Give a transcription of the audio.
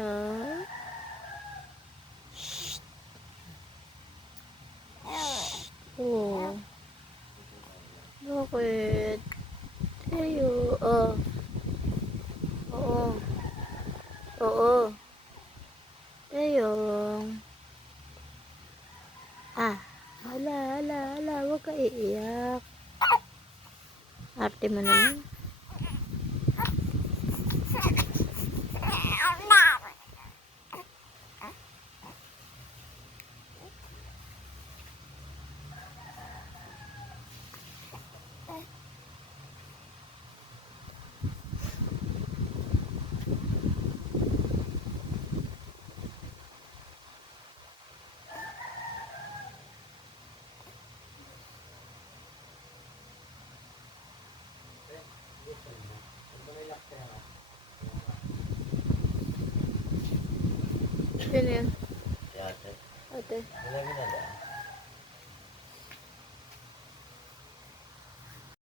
Ayan. Shh. Oh. Bakit? Tayo. Oh. Oo. Oo. Tayo. Ah. Hala, hala, hala. Huwag ka iiyak. Arte mo naman. Sino yan? Si ate. Ate. Wala ginagawa.